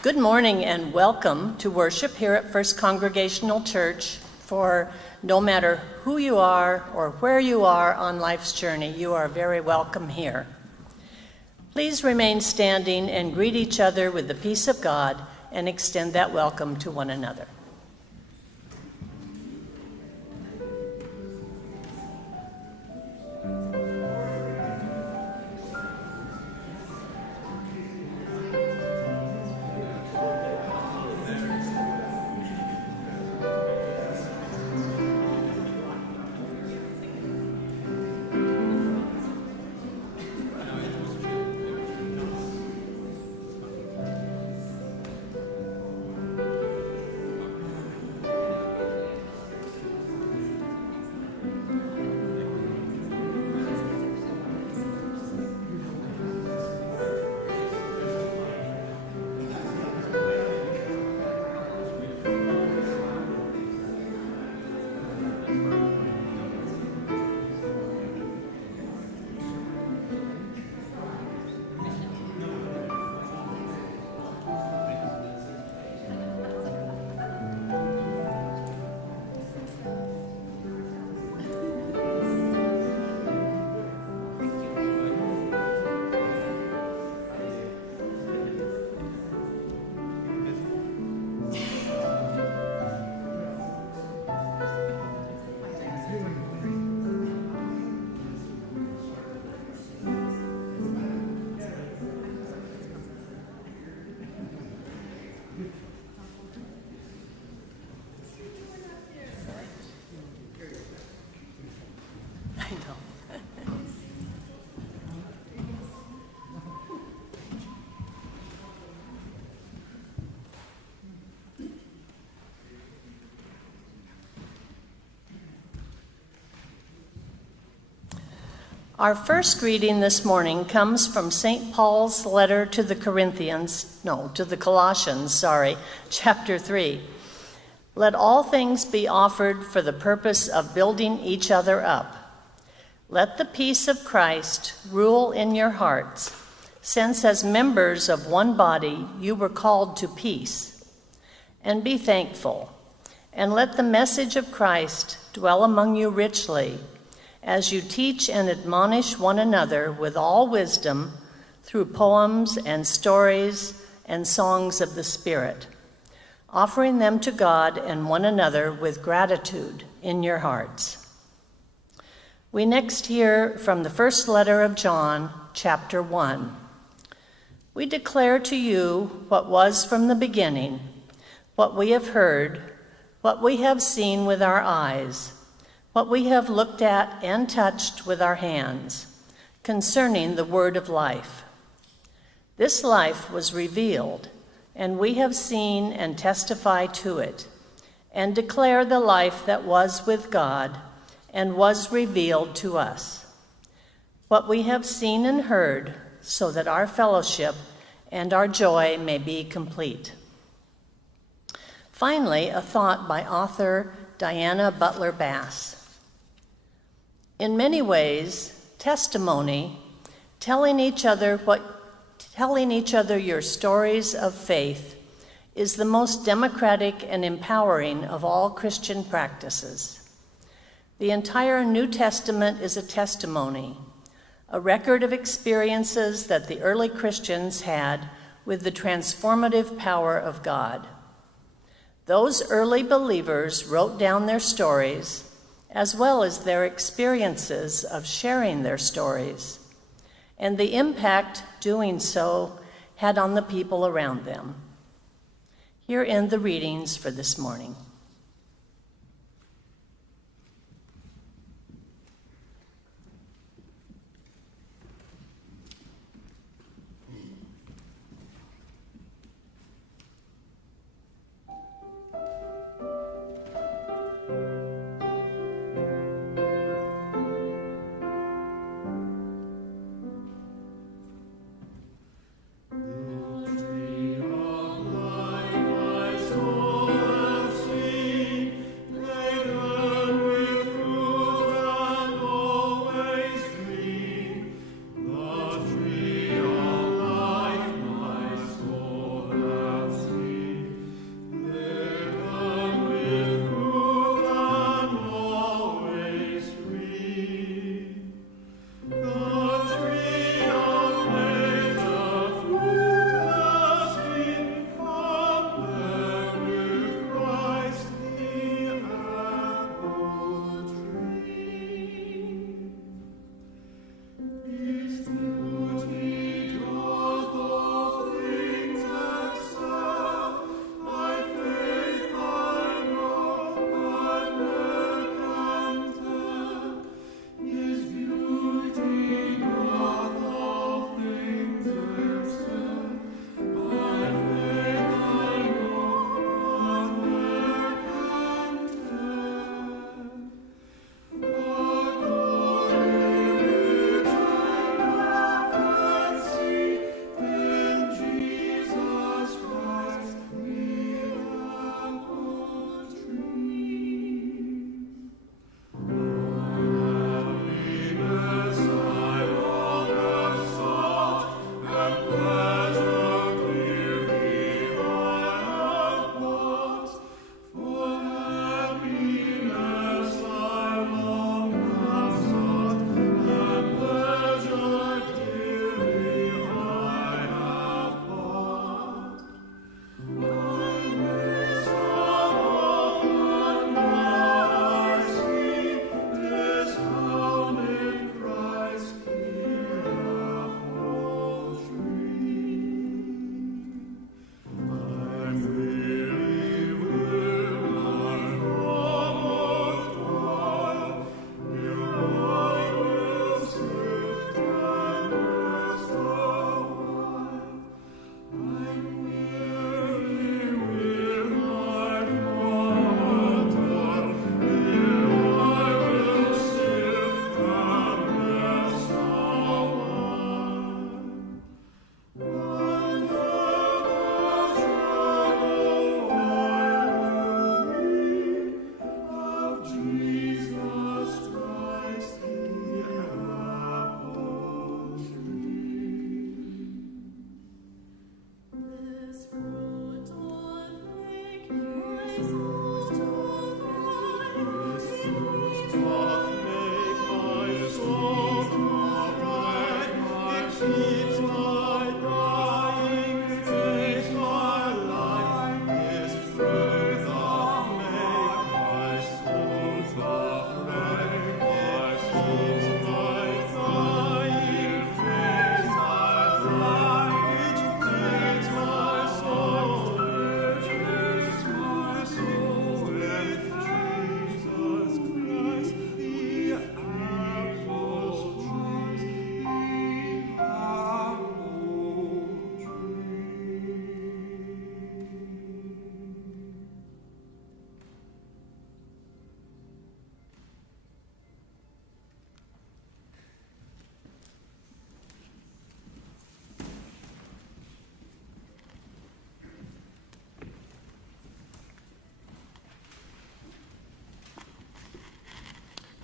Good morning and welcome to worship here at First Congregational Church. For no matter who you are or where you are on life's journey, you are very welcome here. Please remain standing and greet each other with the peace of God and extend that welcome to one another. Our first reading this morning comes from St. Paul's letter to the Colossians, chapter 3. Let all things be offered for the purpose of building each other up. Let the peace of Christ rule in your hearts, since as members of one body you were called to peace. And be thankful, and let the message of Christ dwell among you richly, as you teach and admonish one another with all wisdom through poems and stories and songs of the Spirit, offering them to God and one another with gratitude in your hearts. We next hear from the first letter of John, chapter 1. We declare to you what was from the beginning, what we have heard, what we have seen with our eyes, what we have looked at and touched with our hands, concerning the word of life. This life was revealed, and we have seen and testify to it, and declare the life that was with God and was revealed to us. What we have seen and heard, so that our fellowship and our joy may be complete. Finally, a thought by author Diana Butler Bass. In many ways, testimony, telling each other your stories of faith, is the most democratic and empowering of all Christian practices. The entire New Testament is a testimony, a record of experiences that the early Christians had with the transformative power of God. Those early believers wrote down their stories, as well as their experiences of sharing their stories. and the impact doing so had on the people around them. Here end the readings for this morning.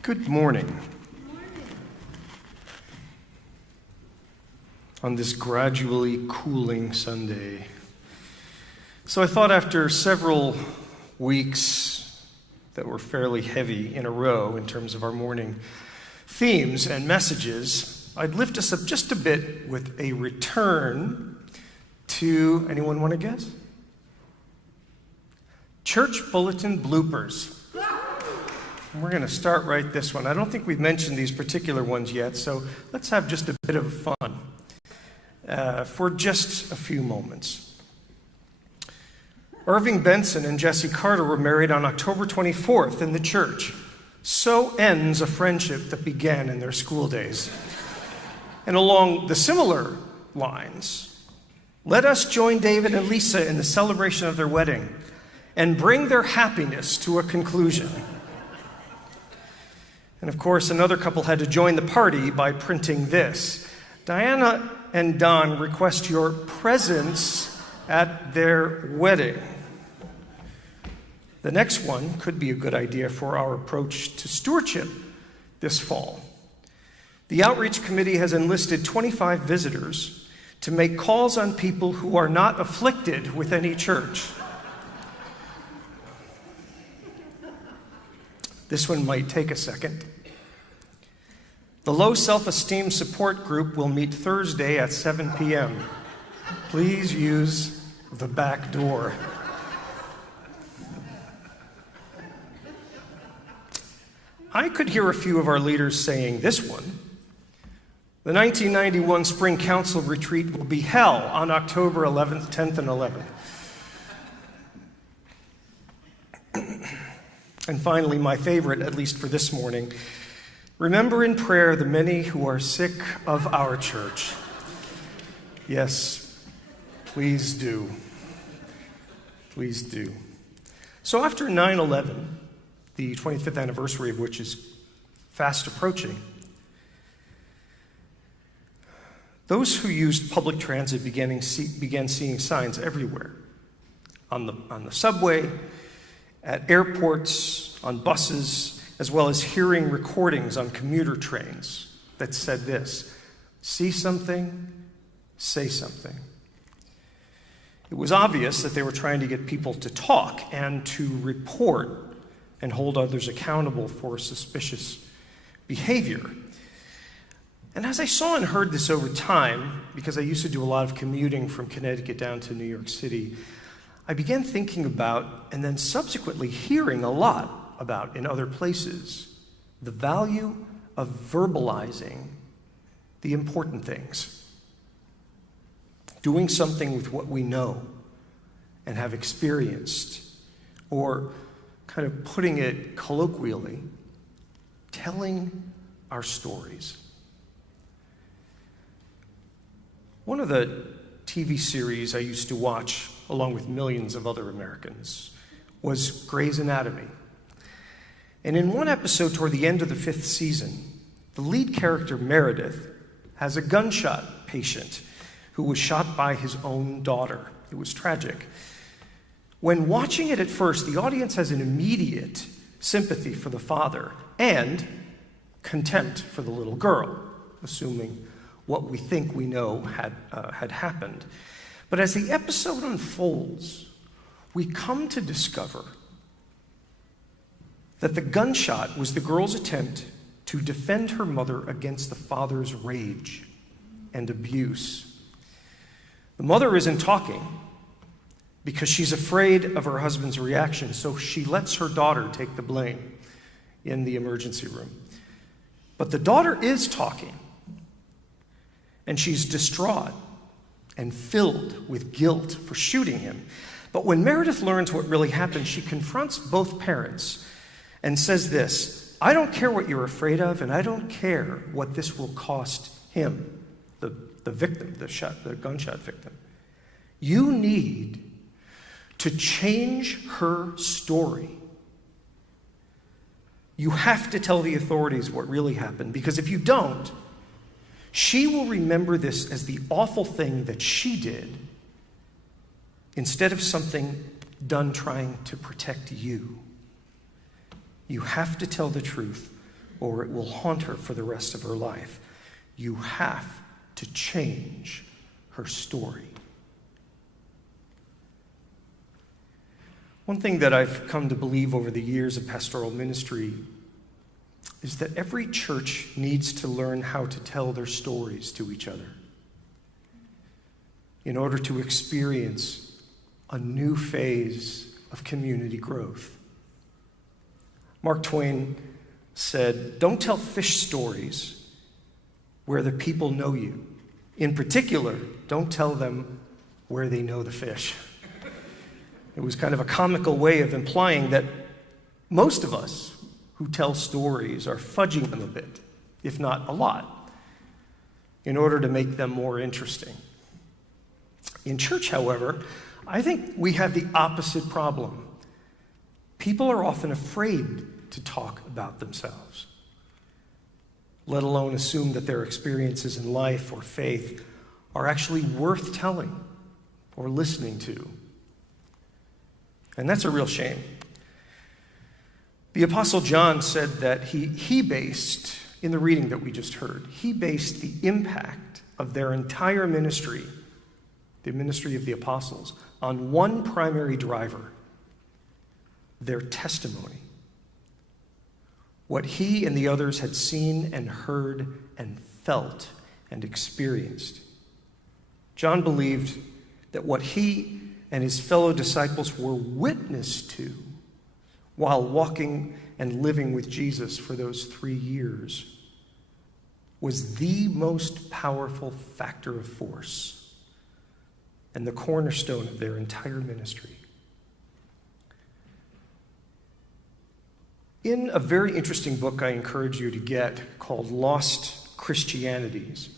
Good morning. On this gradually cooling Sunday. So I thought after several weeks that were fairly heavy in a row in terms of our morning themes and messages, I'd lift us up just a bit with a return to, anyone want to guess? Church bulletin bloopers. And we're going to start right this one. I don't think we've mentioned these particular ones yet, so let's have just a bit of fun for just a few moments. Irving Benson and Jessie Carter were married on October 24th in the church. So ends a friendship that began in their school days. And along the similar lines, let us join David and Lisa in the celebration of their wedding and bring their happiness to a conclusion. And of course, another couple had to join the party by printing this: Diana and Don request your presence at their wedding. The next one could be a good idea for our approach to stewardship this fall. The Outreach Committee has enlisted 25 visitors to make calls on people who are not afflicted with any church. This one might take a second. The Low Self-Esteem Support Group will meet Thursday at 7 p.m. Please use the back door. I could hear a few of our leaders saying this one: the 1991 Spring Council Retreat will be hell on October 11th, 10th, and 11th. And finally, my favorite, at least for this morning: remember in prayer the many who are sick of our church. Yes, please do. Please do. So after 9/11, the 25th anniversary of which is fast approaching, those who used public transit began seeing signs everywhere. On the subway, at airports, on buses, as well as hearing recordings on commuter trains that said this: see something, say something. It was obvious that they were trying to get people to talk and to report and hold others accountable for suspicious behavior. And as I saw and heard this over time, because I used to do a lot of commuting from Connecticut down to New York City, I began thinking about, and then subsequently hearing a lot about in other places, the value of verbalizing the important things. Doing something with what we know and have experienced, or kind of putting it colloquially, telling our stories. One of the TV series I used to watch, along with millions of other Americans, was Grey's Anatomy. And in one episode toward the end of the 5th season, the lead character, Meredith, has a gunshot patient who was shot by his own daughter. It was tragic. When watching it at first, the audience has an immediate sympathy for the father and contempt for the little girl, assuming what we think we know had happened. But as the episode unfolds, we come to discover that the gunshot was the girl's attempt to defend her mother against the father's rage and abuse. The mother isn't talking because she's afraid of her husband's reaction, so she lets her daughter take the blame in the emergency room. But the daughter is talking, and she's distraught and filled with guilt for shooting him. But when Meredith learns what really happened, she confronts both parents and says this: I don't care what you're afraid of, and I don't care what this will cost him, the victim, the gunshot victim. You need to change her story. You have to tell the authorities what really happened, because if you don't, she will remember this as the awful thing that she did instead of something done trying to protect you. You have to tell the truth, or it will haunt her for the rest of her life. You have to change her story. One thing that I've come to believe over the years of pastoral ministry is that every church needs to learn how to tell their stories to each other in order to experience a new phase of community growth. Mark Twain said, "Don't tell fish stories where the people know you. In particular, don't tell them where they know the fish." It was kind of a comical way of implying that most of us who tell stories are fudging them a bit, if not a lot, in order to make them more interesting. In church, however, I think we have the opposite problem. People are often afraid to talk about themselves, let alone assume that their experiences in life or faith are actually worth telling or listening to. And that's a real shame. The Apostle John said that he based, in the reading that we just heard, he based the impact of their entire ministry, the ministry of the apostles, on one primary driver: their testimony. What he and the others had seen and heard and felt and experienced. John believed that what he and his fellow disciples were witness to while walking and living with Jesus for those 3 years was the most powerful factor of force and the cornerstone of their entire ministry. In a very interesting book I encourage you to get called Lost Christianities,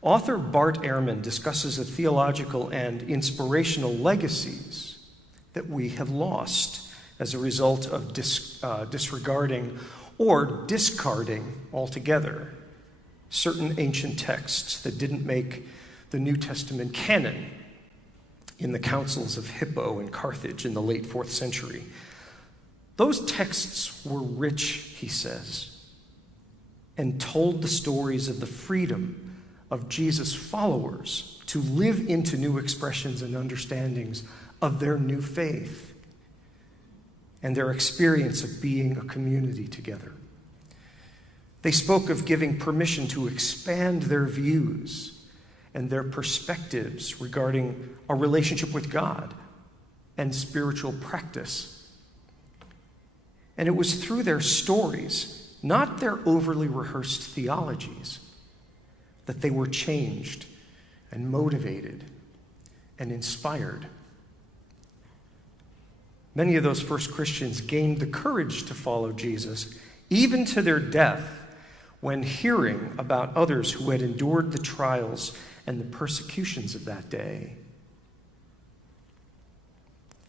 author Bart Ehrman discusses the theological and inspirational legacies that we have lost as a result of disregarding or discarding altogether certain ancient texts that didn't make the New Testament canon in the councils of Hippo and Carthage in the late 4th century. Those texts were rich, he says, and told the stories of the freedom of Jesus' followers to live into new expressions and understandings of their new faith and their experience of being a community together. They spoke of giving permission to expand their views and their perspectives regarding our relationship with God and spiritual practice. And it was through their stories, not their overly rehearsed theologies, that they were changed and motivated and inspired. Many of those first Christians gained the courage to follow Jesus, even to their death, when hearing about others who had endured the trials and the persecutions of that day.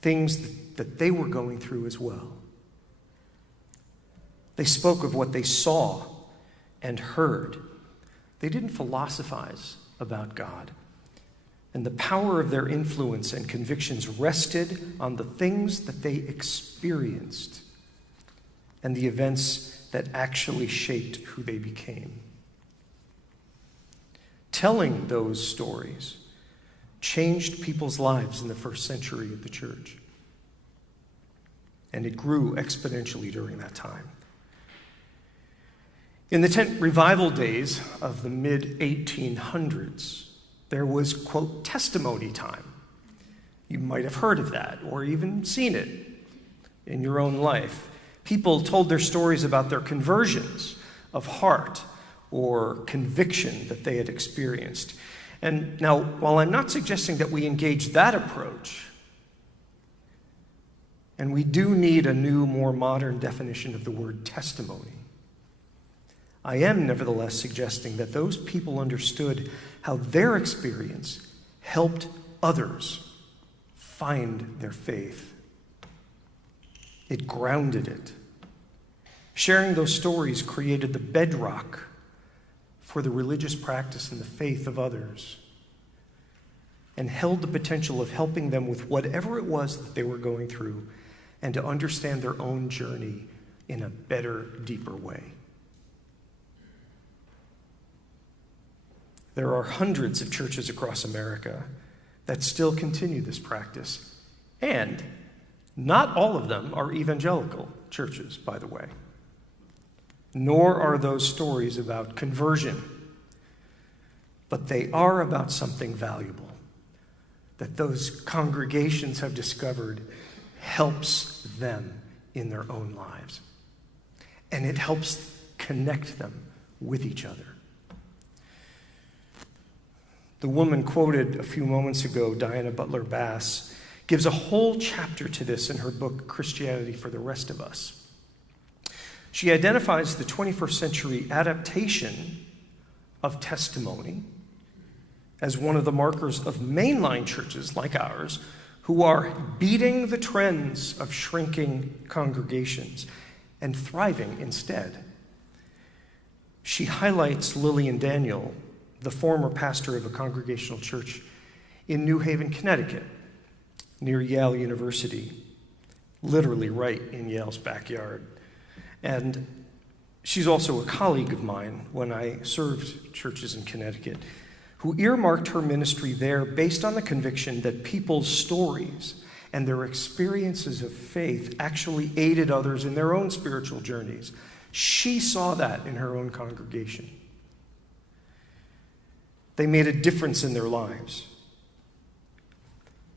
Things that they were going through as well. They spoke of what they saw and heard. They didn't philosophize about God. And the power of their influence and convictions rested on the things that they experienced and the events that actually shaped who they became. Telling those stories changed people's lives in the first century of the church. And it grew exponentially during that time. In the tent revival days of the mid-1800s, there was, quote, testimony time. You might have heard of that or even seen it in your own life. People told their stories about their conversions of heart or conviction that they had experienced. And now, while I'm not suggesting that we engage that approach, and we do need a new, more modern definition of the word testimony, I am nevertheless suggesting that those people understood how their experience helped others find their faith. It grounded it. Sharing those stories created the bedrock for the religious practice and the faith of others, and held the potential of helping them with whatever it was that they were going through and to understand their own journey in a better, deeper way. There are hundreds of churches across America that still continue this practice, and not all of them are evangelical churches, by the way. Nor are those stories about conversion, but they are about something valuable that those congregations have discovered helps them in their own lives. and it helps connect them with each other. The woman quoted a few moments ago, Diana Butler Bass, gives a whole chapter to this in her book, Christianity for the Rest of Us. She identifies the 21st century adaptation of testimony as one of the markers of mainline churches like ours who are beating the trends of shrinking congregations and thriving instead. She highlights Lillian Daniel, the former pastor of a Congregational church in New Haven, Connecticut, near Yale University, literally right in Yale's backyard. And she's also a colleague of mine when I served churches in Connecticut, who earmarked her ministry there based on the conviction that people's stories and their experiences of faith actually aided others in their own spiritual journeys. She saw that in her own congregation. They made a difference in their lives.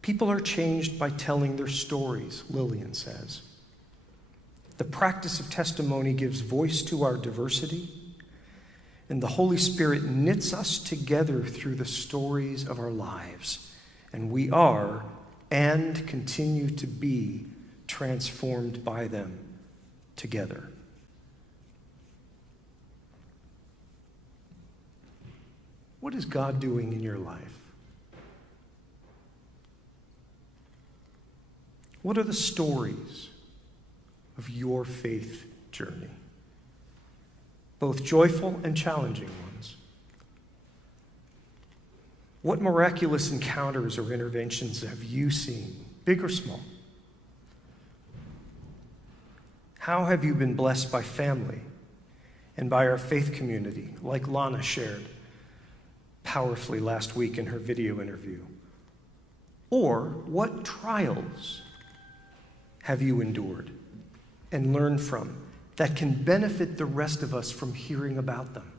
People are changed by telling their stories, Lillian says. The practice of testimony gives voice to our diversity, and the Holy Spirit knits us together through the stories of our lives, and we are and continue to be transformed by them together. What is God doing in your life? What are the stories of your faith journey? Both joyful and challenging ones. What miraculous encounters or interventions have you seen, big or small? How have you been blessed by family and by our faith community, like Lana shared powerfully last week in her video interview? Or what trials have you endured and learned from that can benefit the rest of us from hearing about them?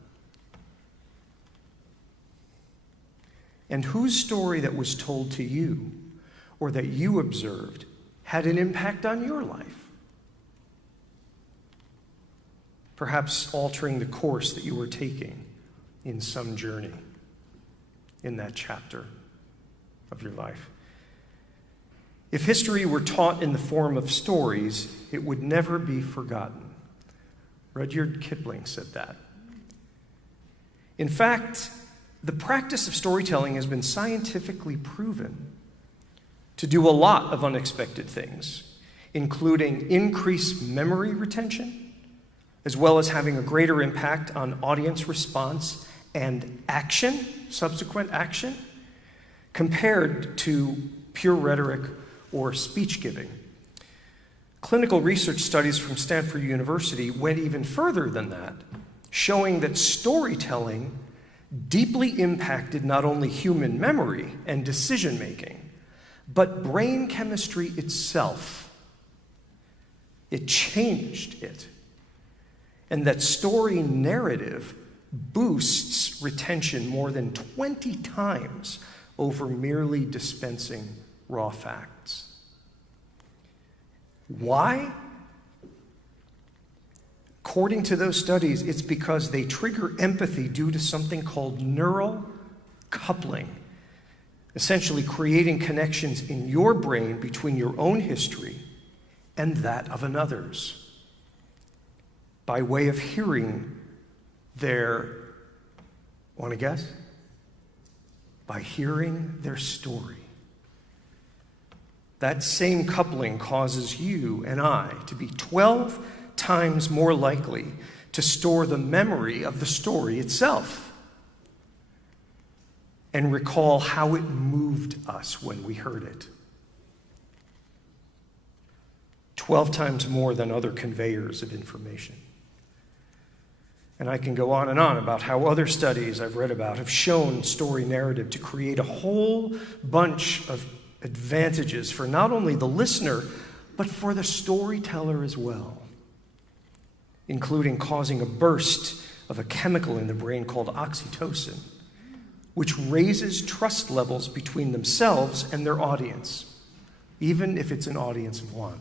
And whose story that was told to you or that you observed had an impact on your life? Perhaps altering the course that you were taking in some journey in that chapter of your life. If history were taught in the form of stories, it would never be forgotten. Rudyard Kipling said that. In fact, the practice of storytelling has been scientifically proven to do a lot of unexpected things, including increased memory retention, as well as having a greater impact on audience response and action, subsequent action, compared to pure rhetoric or speech giving. Clinical research studies from Stanford University went even further than that, showing that storytelling deeply impacted not only human memory and decision making, but brain chemistry itself. It changed it. And that story narrative boosts retention more than 20 times over merely dispensing raw facts. Why? According to those studies, it's because they trigger empathy due to something called neural coupling, essentially creating connections in your brain between your own history and that of another's, by way of hearing their, want to guess? By hearing their story. That same coupling causes you and I to be 12 times more likely to store the memory of the story itself and recall how it moved us when we heard it. 12 times more than other conveyors of information. And I can go on and on about how other studies I've read about have shown story narrative to create a whole bunch of advantages for not only the listener, but for the storyteller as well, including causing a burst of a chemical in the brain called oxytocin, which raises trust levels between themselves and their audience, even if it's an audience of one,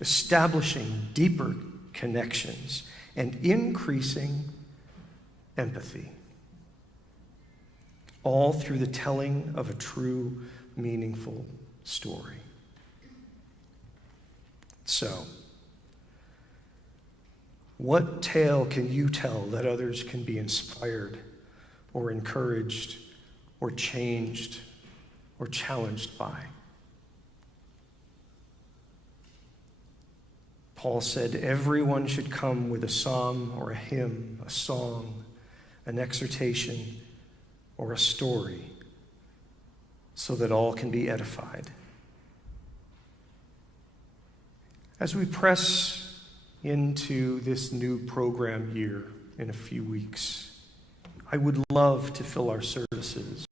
establishing deeper connections, and increasing empathy. All through the telling of a true, meaningful story. So, what tale can you tell that others can be inspired or encouraged or changed or challenged by? Paul said everyone should come with a psalm or a hymn, a song, an exhortation, or a story, so that all can be edified. As we press into this new program year in a few weeks, I would love to fill our services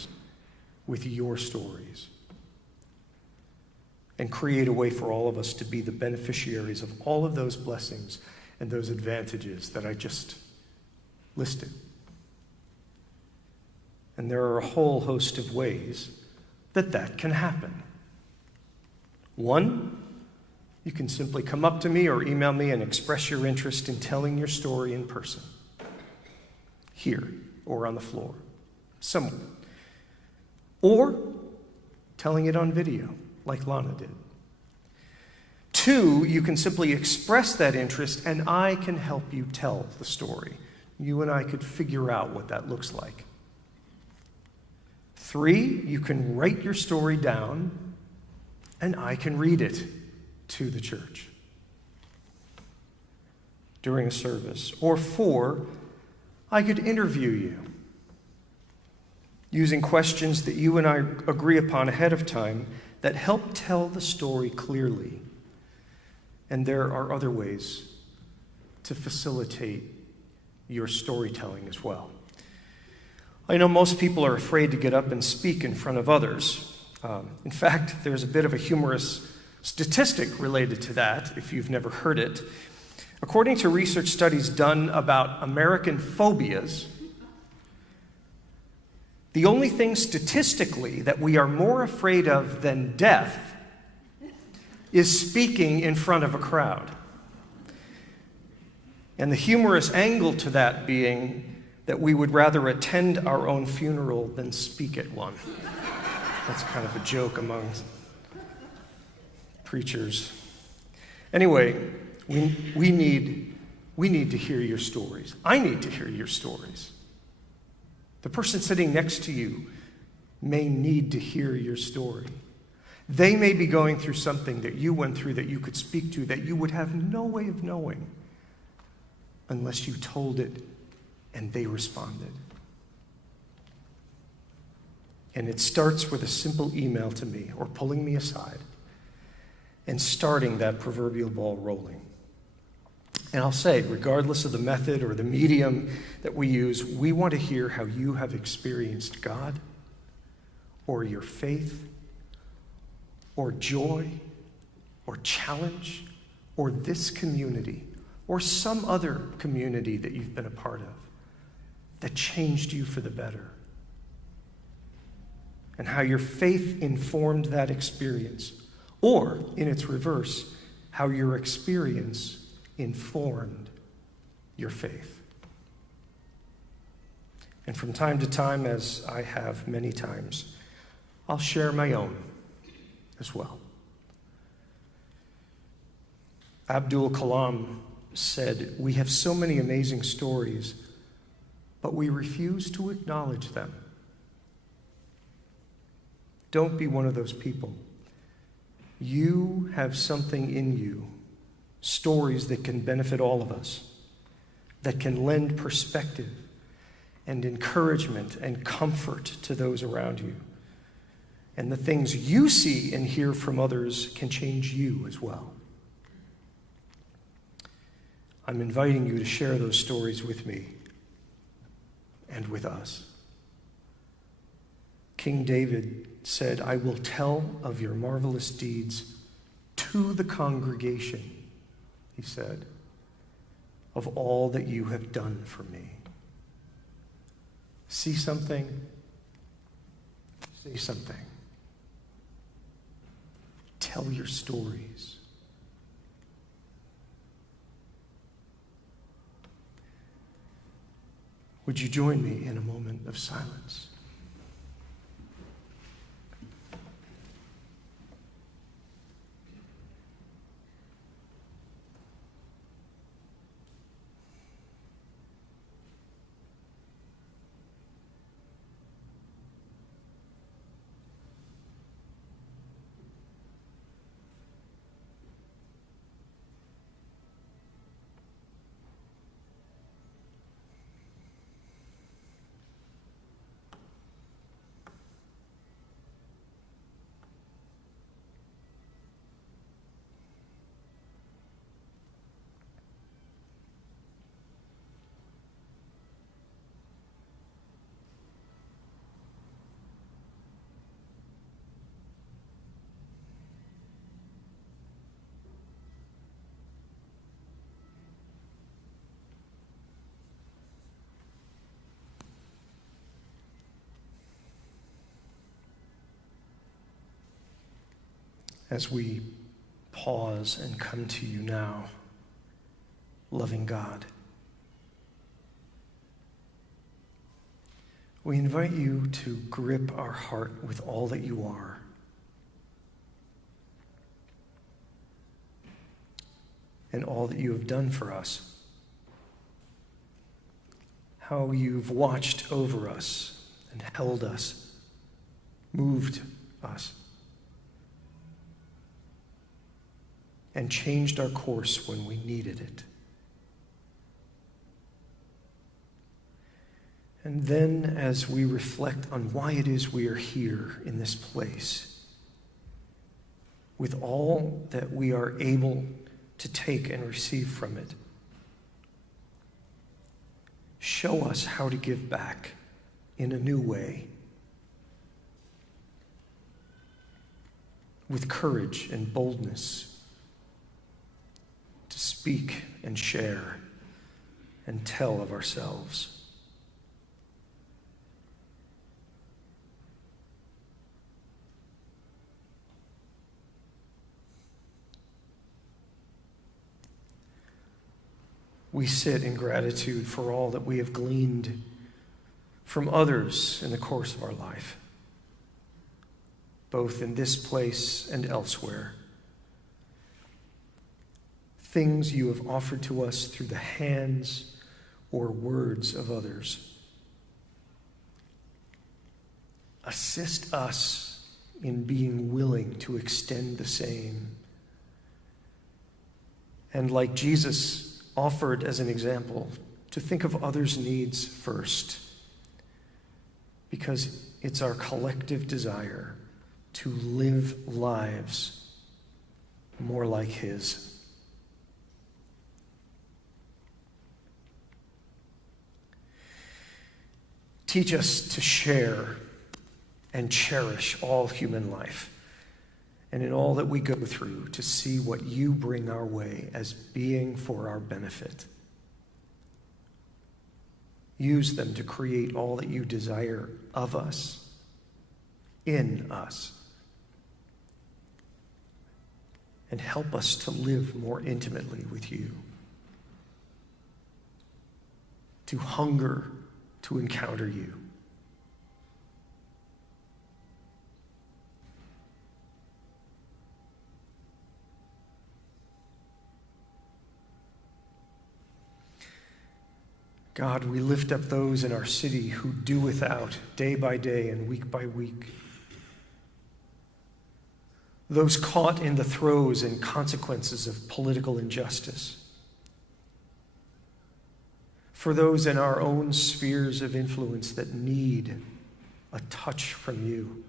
with your stories and create a way for all of us to be the beneficiaries of all of those blessings and those advantages that I just listed. And there are a whole host of ways that can happen. One, you can simply come up to me or email me and express your interest in telling your story in person, here or on the floor, somewhere. Or telling it on video, like Lana did. Two, you can simply express that interest and I can help you tell the story. You and I could figure out what that looks like. Three, you can write your story down and I can read it to the church during a service. Or four, I could interview you using questions that you and I agree upon ahead of time that help tell the story clearly. And there are other ways to facilitate your storytelling as well. I know most people are afraid to get up and speak in front of others. In fact, there's a bit of a humorous statistic related to that, if you've never heard it. According to research studies done about American phobias, the only thing statistically that we are more afraid of than death is speaking in front of a crowd. And the humorous angle to that being that we would rather attend our own funeral than speak at one. That's kind of a joke among preachers. Anyway, we need to hear your stories. I need to hear your stories. The person sitting next to you may need to hear your story. They may be going through something that you went through that you could speak to that you would have no way of knowing unless you told it and they responded. And it starts with a simple email to me or pulling me aside and starting that proverbial ball rolling. And I'll say, regardless of the method or the medium that we use, we want to hear how you have experienced God or your faith or joy or challenge or this community or some other community that you've been a part of that changed you for the better. And how your faith informed that experience, or in its reverse, how your experience informed your faith. And from time to time, as I have many times, I'll share my own as well. Abdul Kalam said, "We have so many amazing stories, but we refuse to acknowledge them." Don't be one of those people. You have something in you, stories that can benefit all of us, that can lend perspective and encouragement and comfort to those around you. And the things you see and hear from others can change you as well. I'm inviting you to share those stories with me and with us. King David said, "I will tell of your marvelous deeds to the congregation," he said, "of all that you have done for me." See something? Say something. Tell your stories. Would you join me in a moment of silence? As we pause and come to you now, loving God, we invite you to grip our heart with all that you are. And all that you have done for us. How you've watched over us and held us, moved us, and changed our course when we needed it. And then, as we reflect on why it is we are here in this place, with all that we are able to take and receive from it, show us how to give back in a new way, with courage and boldness, to speak and share and tell of ourselves. We sit in gratitude for all that we have gleaned from others in the course of our life, both in this place and elsewhere. Things you have offered to us through the hands or words of others. Assist us in being willing to extend the same. And like Jesus offered as an example, to think of others' needs first, because it's our collective desire to live lives more like His. Teach us to share and cherish all human life, and in all that we go through, to see what you bring our way as being for our benefit. Use them to create all that you desire of us, in us, and help us to live more intimately with you, to hunger to encounter you. God, we lift up those in our city who do without day by day and week by week. Those caught in the throes and consequences of political injustice. For those in our own spheres of influence that need a touch from you,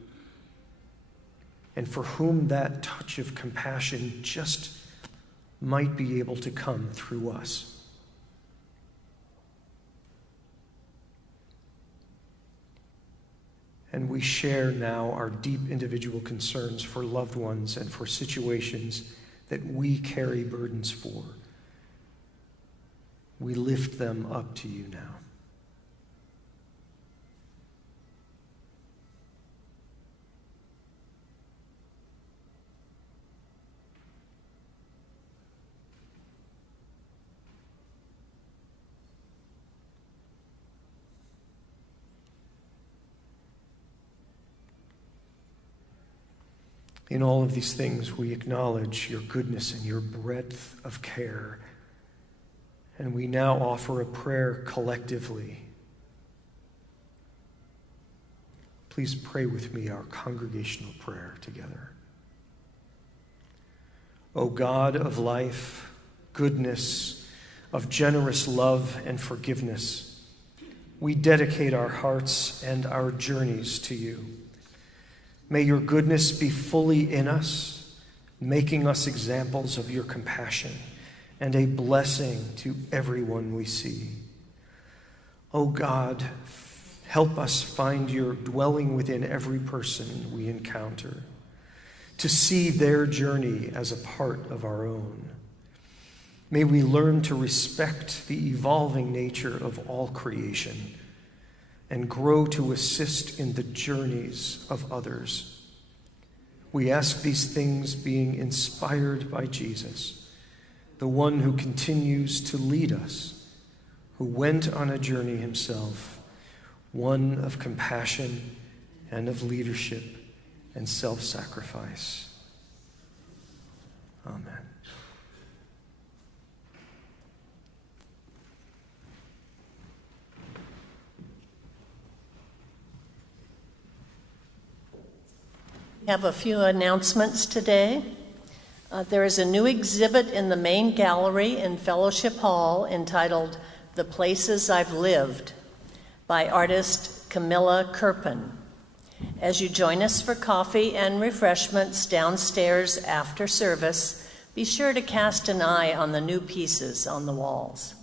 and for whom that touch of compassion just might be able to come through us. And we share now our deep individual concerns for loved ones and for situations that we carry burdens for. We lift them up to you now. In all of these things, we acknowledge your goodness and your breadth of care. And we now offer a prayer collectively. Please pray with me our congregational prayer together. O God of life, goodness, of generous love and forgiveness, we dedicate our hearts and our journeys to you. May your goodness be fully in us, making us examples of your compassion and a blessing to everyone we see. O God, help us find your dwelling within every person we encounter, to see their journey as a part of our own. May we learn to respect the evolving nature of all creation and grow to assist in the journeys of others. We ask these things being inspired by Jesus, the one who continues to lead us, who went on a journey himself, one of compassion and of leadership and self-sacrifice. Amen. We have a few announcements today. There is a new exhibit in the main gallery in Fellowship Hall entitled The Places I've Lived by artist Camilla Kirpin. As you join us for coffee and refreshments downstairs after service, be sure to cast an eye on the new pieces on the walls.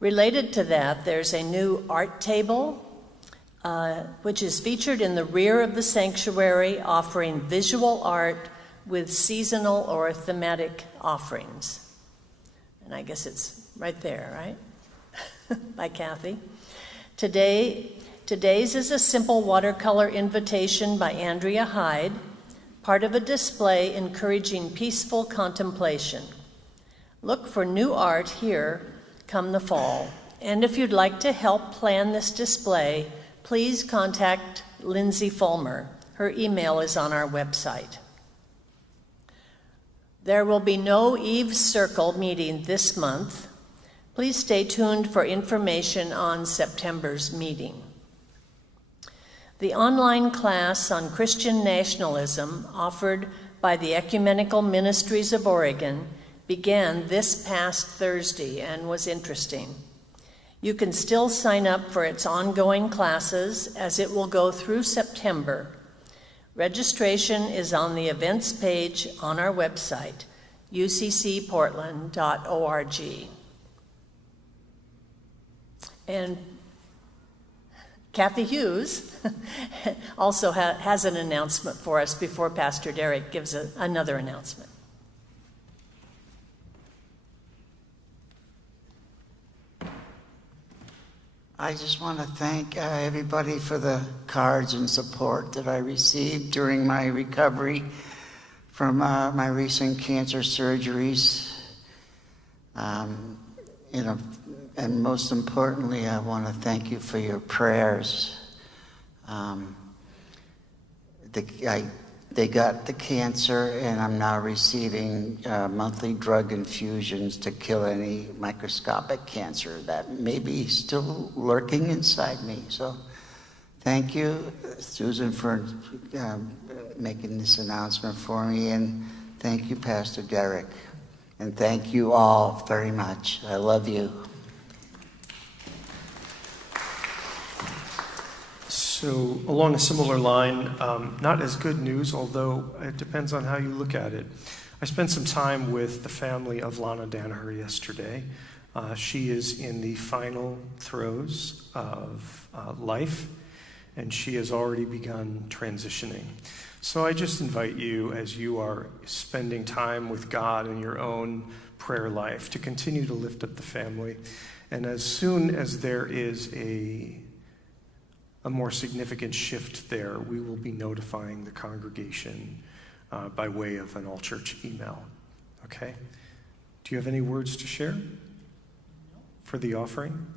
Related to that, there's a new art table which is featured in the rear of the sanctuary, offering visual art with seasonal or thematic offerings. And I guess it's right there, right? By Kathy. Today's is a simple watercolor invitation by Andrea Hyde, part of a display encouraging peaceful contemplation. Look for new art here come the fall. And if you'd like to help plan this display, please contact Lindsay Fulmer. Her email is on our website. There will be no Eve's Circle meeting this month. Please stay tuned for information on September's meeting. The online class on Christian nationalism offered by the Ecumenical Ministries of Oregon began this past Thursday and was interesting. You can still sign up for its ongoing classes as it will go through September. Registration is on the events page on our website, uccportland.org. And Kathy Hughes also has an announcement for us before Pastor Derek gives another announcement. I just want to thank everybody for the cards and support that I received during my recovery from my recent cancer surgeries. And most importantly, I want to thank you for your prayers. They got the cancer, and I'm now receiving monthly drug infusions to kill any microscopic cancer that may be still lurking inside me. So thank you, Susan, for making this announcement for me, and thank you, Pastor Derek. And thank you all very much. I love you. So along a similar line, not as good news, although it depends on how you look at it. I spent some time with the family of Lana Danaher yesterday. She is in the final throes of life, and she has already begun transitioning. So I just invite you, as you are spending time with God in your own prayer life, to continue to lift up the family. And as soon as there is a more significant shift there, we will be notifying the congregation by way of an all-church email. Okay? Do you have any words to share for the offering?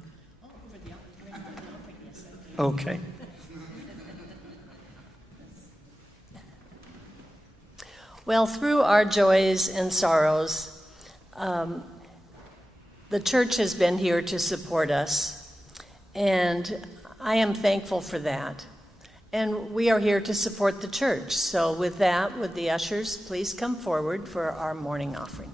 Okay. Well, through our joys and sorrows, the church has been here to support us, and I am thankful for that. And we are here to support the church. So with that, would the ushers please come forward for our morning offering?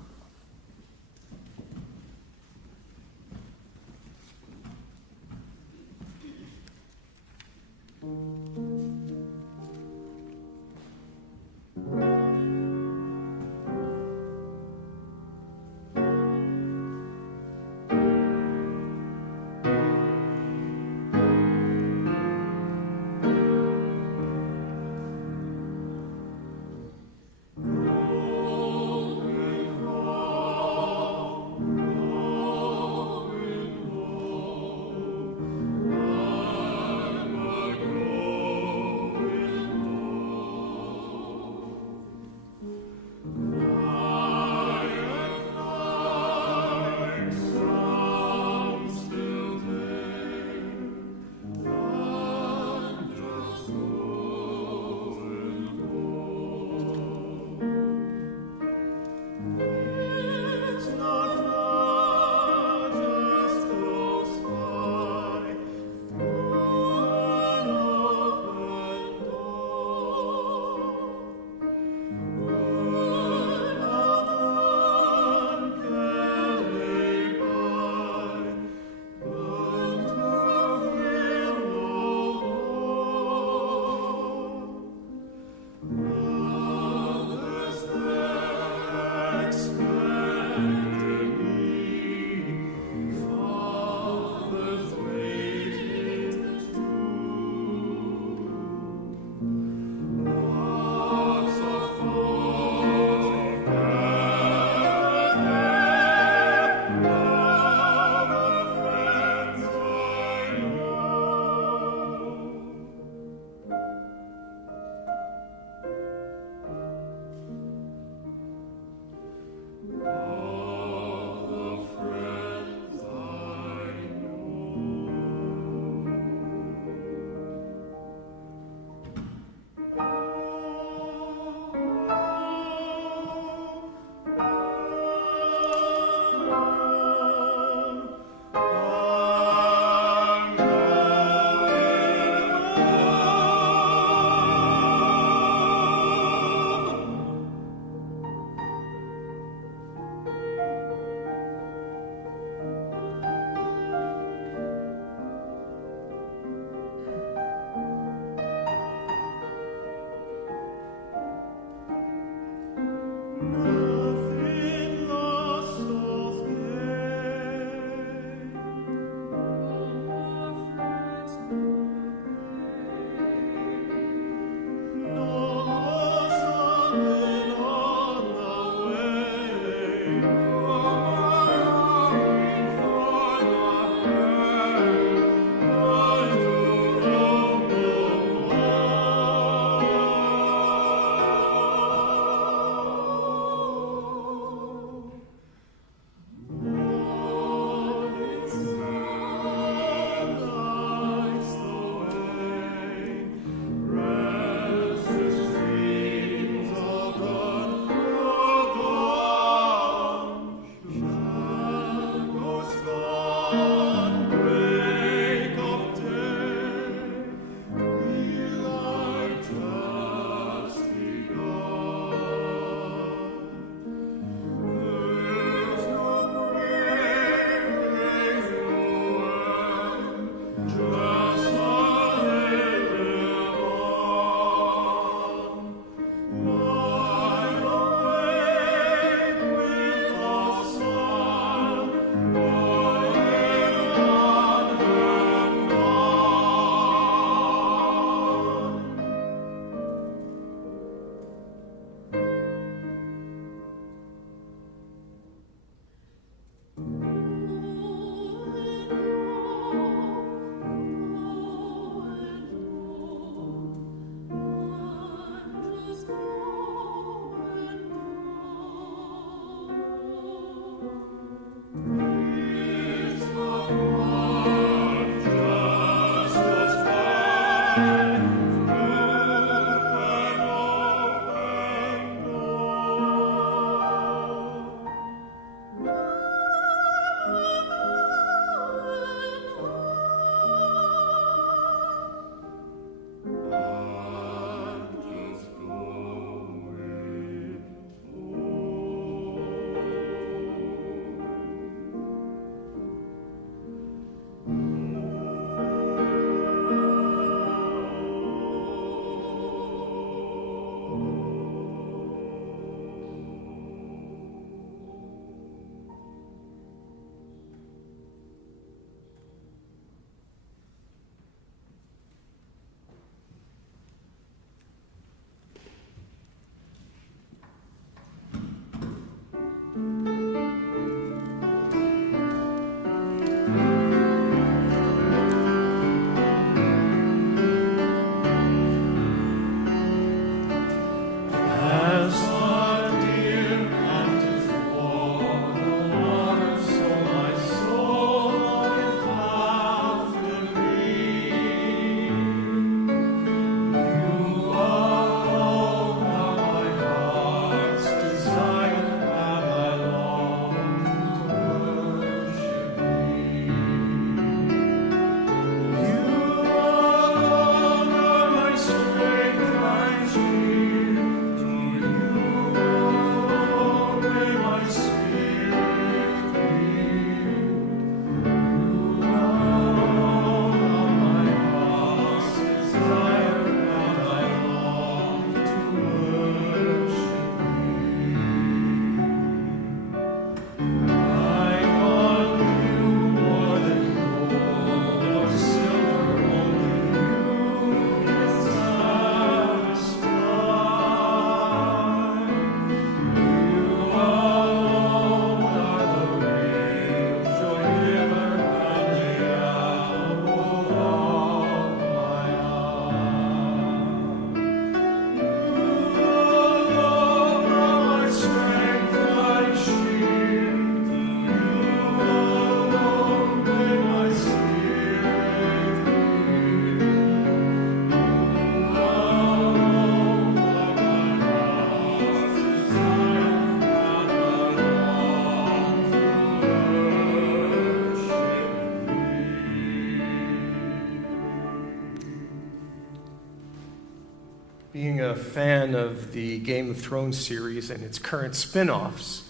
fan of the Game of Thrones series and its current spin-offs,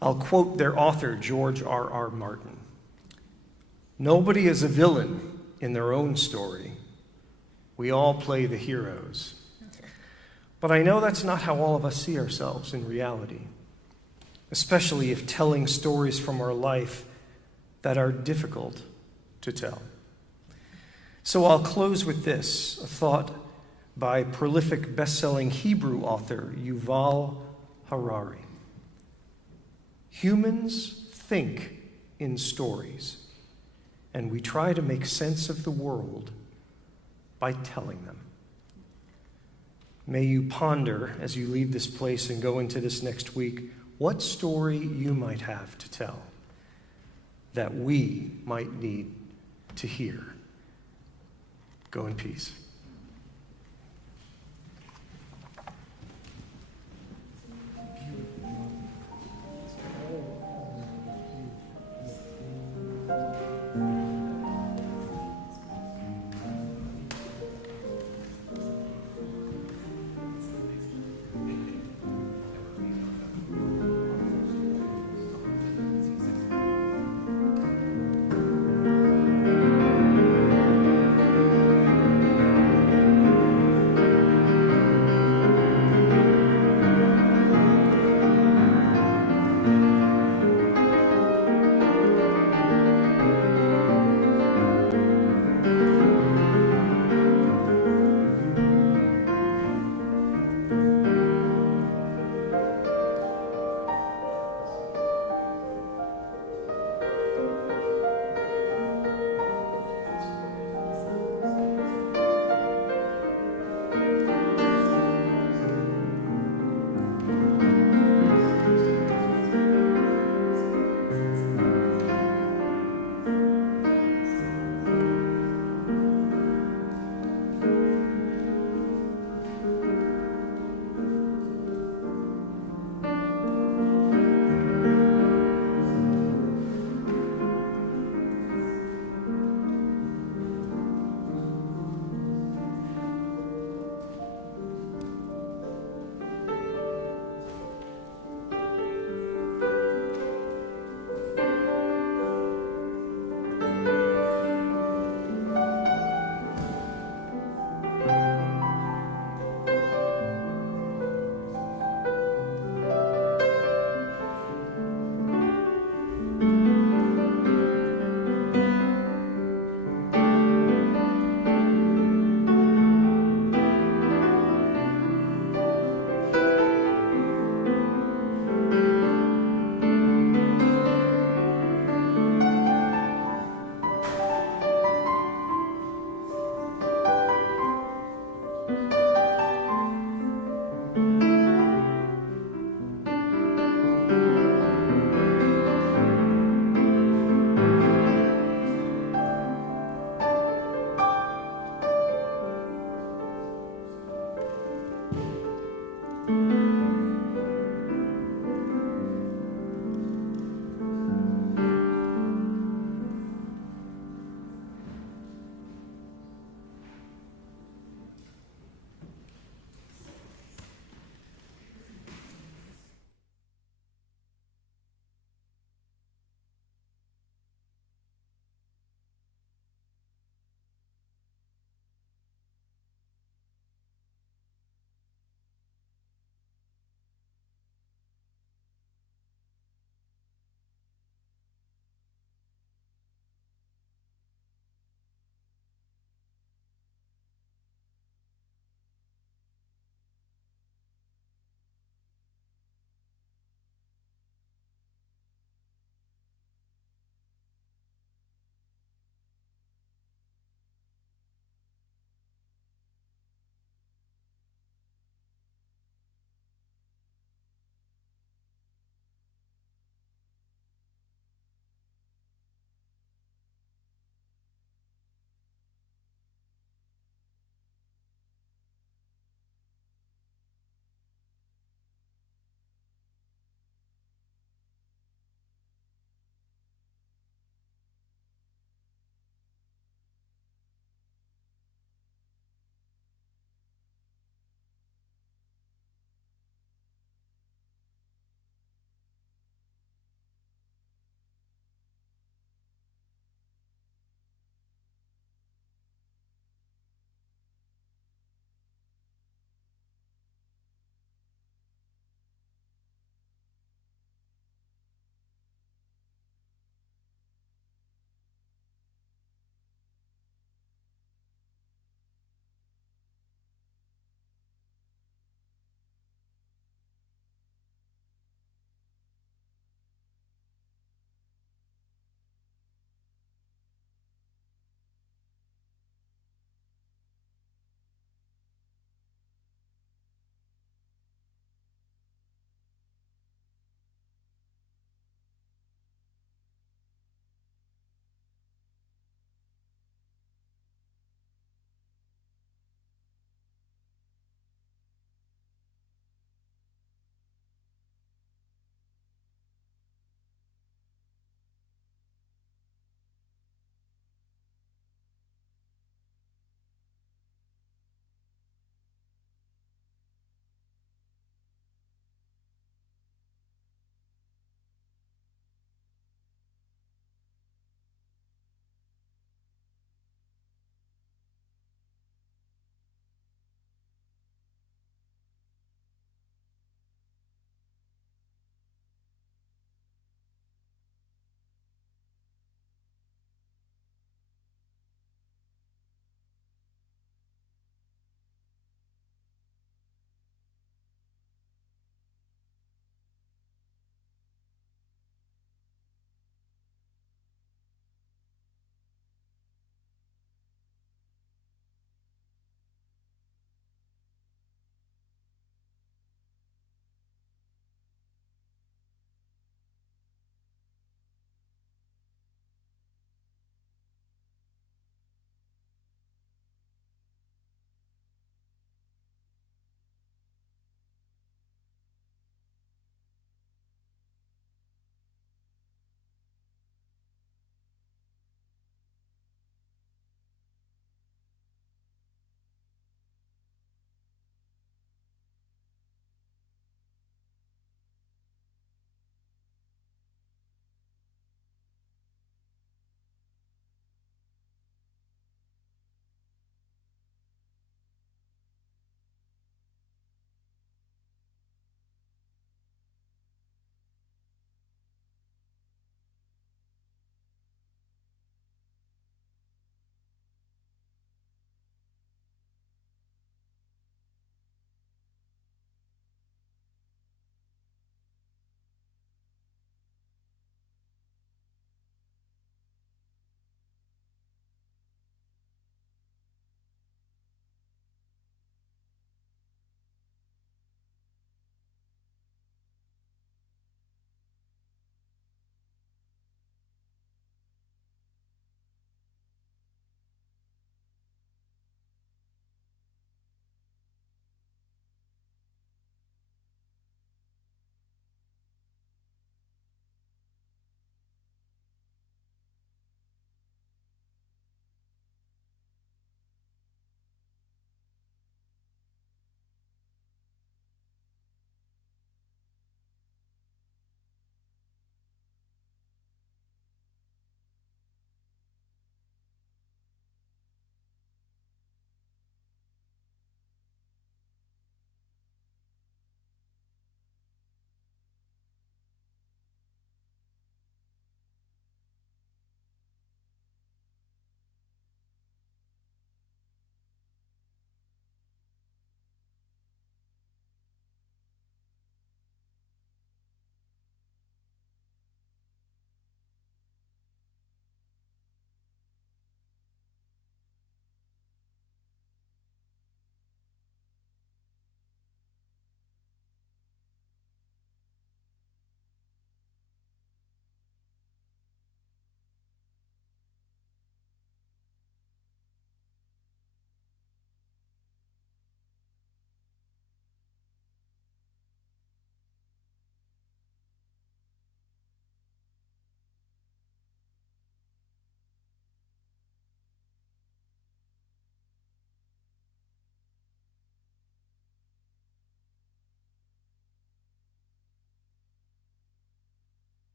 I'll quote their author, George R.R. Martin. "Nobody is a villain in their own story. We all play the heroes." But I know that's not how all of us see ourselves in reality, especially if telling stories from our life that are difficult to tell. So I'll close with this, a thought by prolific best-selling Hebrew author Yuval Harari. Humans think in stories, and we try to make sense of the world by telling them. May you ponder as you leave this place and go into this next week what story you might have to tell that we might need to hear. Go in peace.